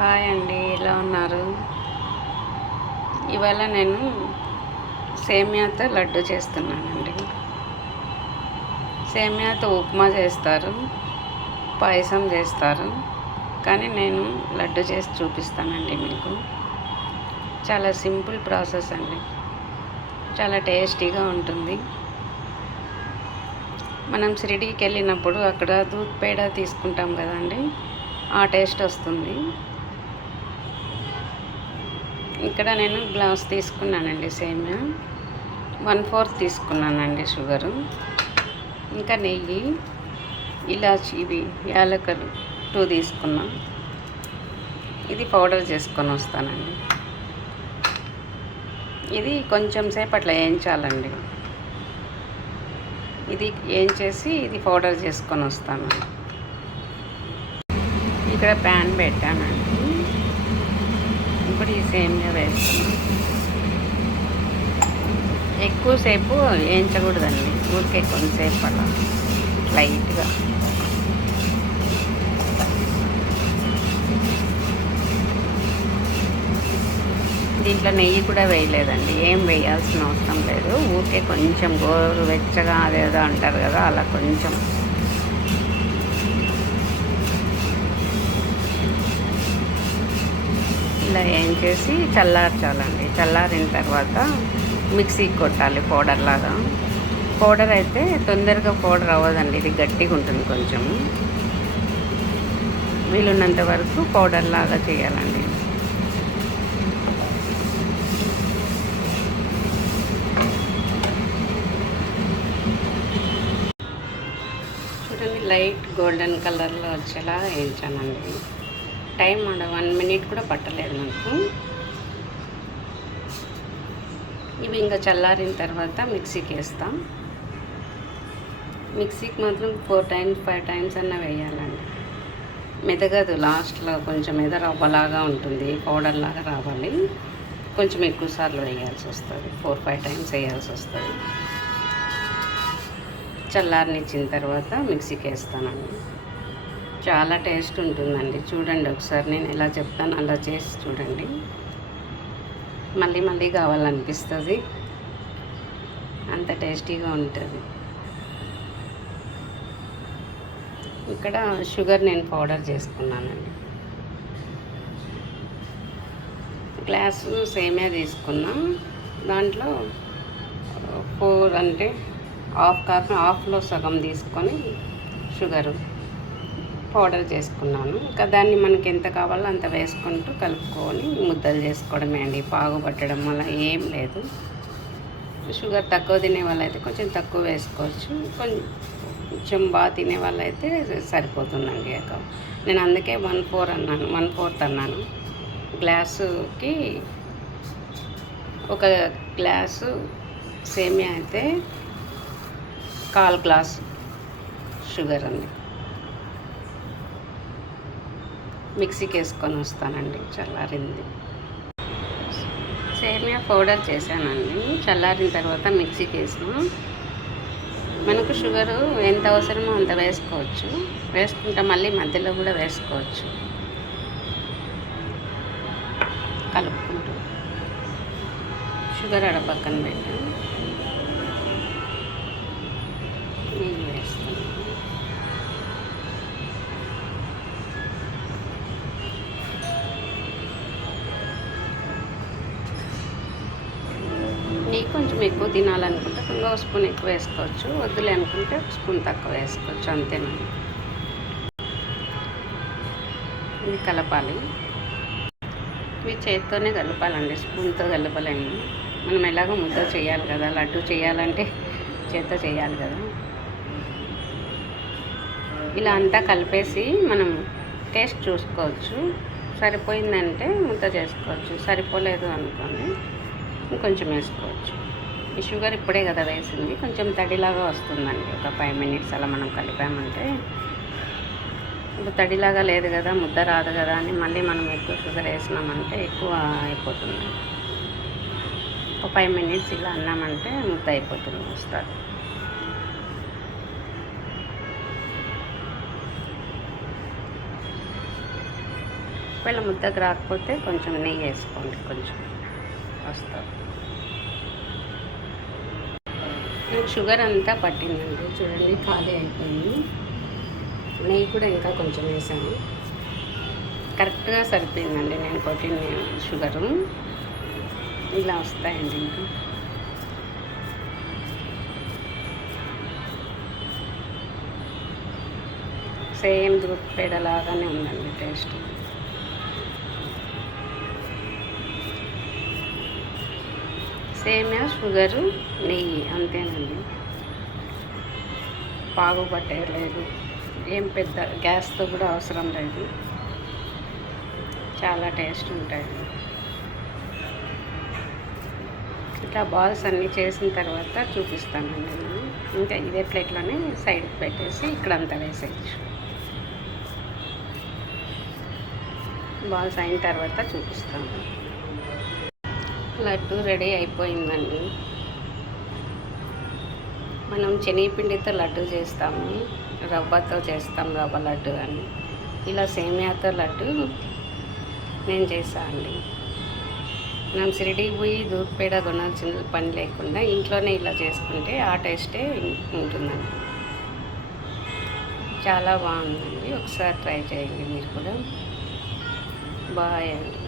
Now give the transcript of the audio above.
Hi అండి, ఎలా ఉన్నారు? ఇవాళ నేను సేమియాతో లడ్డు చేస్తున్నానండి. సేమియాతో ఉప్మా చేస్తారు, పాయసం చేస్తారు, కానీ నేను లడ్డు చేసి చూపిస్తానండి మీకు. చాలా సింపుల్ ప్రాసెస్ అండి, చాలా టేస్టీగా ఉంటుంది. మనం షిరిడీకి వెళ్ళినప్పుడు అక్కడ దూద్ పేడ తీసుకుంటాం కదండి, ఆ టేస్ట్ వస్తుంది. ఇక్కడ నేను గ్లాస్ తీసుకున్నానండి సేమియా, 1/4 తీసుకున్నానండి షుగరు, ఇంకా నెయ్యి, ఇలాచి, ఇవి యాలకులు 2 తీసుకున్నా. ఇది పౌడర్ చేసుకొని వస్తానండి. ఇది కొంచెం సేపు అట్లా వేయించాలండి. ఇది వేయించేసి ఇది పౌడర్ చేసుకొని వస్తాను. ఇక్కడ ప్యాన్ పెట్టానండి. ఇప్పుడు ఈ సేమియా వేస్తున్నాం. ఎక్కువసేపు వేయించకూడదండి, ఊరికే కొంతసేపు అలా లైట్గా. దీంట్లో నెయ్యి కూడా వేయలేదండి, ఏం వేయాల్సిన అవసరం లేదు. ఊరికే కొంచెం గోరు వెచ్చగా అదేదో అంటారు కదా, అలా కొంచెం. ఇలా ఏం చేసి చల్లార్చాలండి. చల్లారిన తర్వాత మిక్సీకి కొట్టాలి పౌడర్ లాగా. పౌడర్ అయితే తొందరగా పౌడర్ అవ్వదండి, ఇది గట్టిగా ఉంటుంది కొంచెము. వీలున్నంత వరకు పౌడర్ లాగా చేయాలండి. చూడండి, లైట్ గోల్డెన్ కలర్లో వచ్చేలా వేయించానండి. టైం 1 మినిట్ కూడా పట్టలేదు నాకు. ఇవి ఇంకా చల్లారిన తర్వాత మిక్సీకి వేస్తాం. మిక్సీకి మాత్రం 4 టైమ్స్ 5 టైమ్స్ అన్నా వేయాలండి. మెదగదు, లాస్ట్లో కొంచెం ఏదో రవ్వలాగా ఉంటుంది, పౌడర్ లాగా రావాలి. కొంచెం ఎక్కువ సార్లు వేయాల్సి వస్తుంది, 4-5 టైమ్స్ వేయాల్సి వస్తుంది. చల్లారనిచ్చిన తర్వాత మిక్సీకి వేస్తానండి. చాలా టేస్ట్ ఉంటుందండి. చూడండి ఒకసారి, నేను ఎలా చెప్తాను అలా చేసి చూడండి, మళ్ళీ మళ్ళీ కావాలనిపిస్తుంది, అంత టేస్టీగా ఉంటుంది. ఇక్కడ షుగర్ నేను పౌడర్ చేసుకున్నానండి. గ్లాసు సేమియా తీసుకున్నా, దాంట్లో 4 అంటే హాఫ్ కాకుండా హాఫ్లో సగం తీసుకొని షుగరు పౌడర్ చేసుకున్నాను. ఇంకా దాన్ని మనకి ఎంత కావాలో అంత వేసుకుంటూ కలుపుకొని ముద్దలు చేసుకోవడమే అండి. పాగు పట్టడం వల్ల ఏం లేదు. షుగర్ తక్కువ తినే వాళ్ళైతే కొంచెం తక్కువ వేసుకోవచ్చు, కొంచెం బాగా తినే వాళ్ళైతే సరిపోతుందండి. నేను అందుకే 1/4 అన్నాను. గ్లాసుకి ఒక గ్లాసు సేమియా అయితే 1/4 గ్లాసు షుగర్ అండి. మిక్సీకి వేసుకొని వస్తానండి. చల్లారింది. సేమియా పౌడర్ చేశానండి. చల్లారిన తర్వాత మిక్సీకి వేసాను. మనకు షుగరు ఎంత అవసరమో అంత వేసుకోవచ్చు, వేసుకుంటే మళ్ళీ మధ్యలో కూడా వేసుకోవచ్చు. కలుపుకుంటూ షుగర్ పక్కన పెట్టాను. నెయ్యి వేస్తాను. నెయ్యి కొంచెం ఎక్కువ తినాలనుకుంటే ఇంకో స్పూన్ ఎక్కువ వేసుకోవచ్చు, వద్దులే అనుకుంటే స్పూన్ తక్కువ వేసుకోవచ్చు, అంతేనండి. ఇది కలపాలి. ఇవి చేతితోనే కలపాలండి, స్పూన్తో కలపలేము. మనం ఎలాగో ముద్ద చేయాలి కదా, లడ్డు చేయాలంటే చేత్తో చేయాలి కదా. ఇలా అంతా కలిపేసి మనం టేస్ట్ చూసుకోవచ్చు. సరిపోయిందంటే ముద్ద చేసుకోవచ్చు, సరిపోలేదు అనుకోండి ఇంకొంచెం వేసుకోవచ్చు. ఈ షుగర్ ఇప్పుడే కదా వేసింది, కొంచెం తడిలాగా వస్తుందండి. ఒక 5 మినిట్స్ అలా మనం కలిపామంటే, ఇప్పుడు తడిలాగా లేదు కదా, ముద్ద రాదు కదా అని మళ్ళీ మనం ఎక్కువ షుగర్ వేసినామంటే ఎక్కువ అయిపోతుంది. ఒక 5 మినిట్స్ ఇలా అన్నామంటే ముద్ద అయిపోతుంది, వస్తుంది. ఒకవేళ ముద్దకు రాకపోతే కొంచెం నెయ్యి వేసుకోండి, కొంచెం వస్తుంది. నాకు షుగర్ అంతా పట్టిందండి, చూడండి ఖాళీ అయిపోయింది. నెయ్యి కూడా ఇంకా కొంచెం వేసాను, కరెక్ట్గా సరిపోయిందండి నేను కొట్టిన షుగరు. ఇలా వస్తాయండి ఇంకా. సేమ్ దూద్ పేడ లాగానే ఉందండి టేస్ట్. సేమియా, షుగరు, నెయ్యి అంతేనండి. పాగు పట్టేయలేదు, ఏం పెద్ద గ్యాస్తో కూడా అవసరం లేదు, చాలా టేస్ట్ ఉంటాయి. ఇట్లా బాల్స్ అన్నీ చేసిన తర్వాత చూపిస్తానండి నేను. ఇంకా ఇదే ప్లేట్లోనే సైడ్కి పెట్టేసి ఇక్కడంతా వేసేయచ్చు. బాల్స్ అయిన తర్వాత చూపిస్తాను. లడ్డు రెడీ అయిపోయిందండి. మనం శనగపిండితో లడ్డు చేస్తాము, రవ్వతో చేస్తాం రవ్వ లడ్డు అని. ఇలా సేమియాతో లడ్డు నేను చేస్తాను అండి. మనం షిరిడీకి పోయి దూద్ పేడ కొనాల్సిన పని లేకుండా ఇంట్లోనే ఇలా చేసుకుంటే ఆ టేస్టే ఉంటుందండి. చాలా బాగుందండి, ఒకసారి ట్రై చేయండి మీరు కూడా. బాయ్ అండి.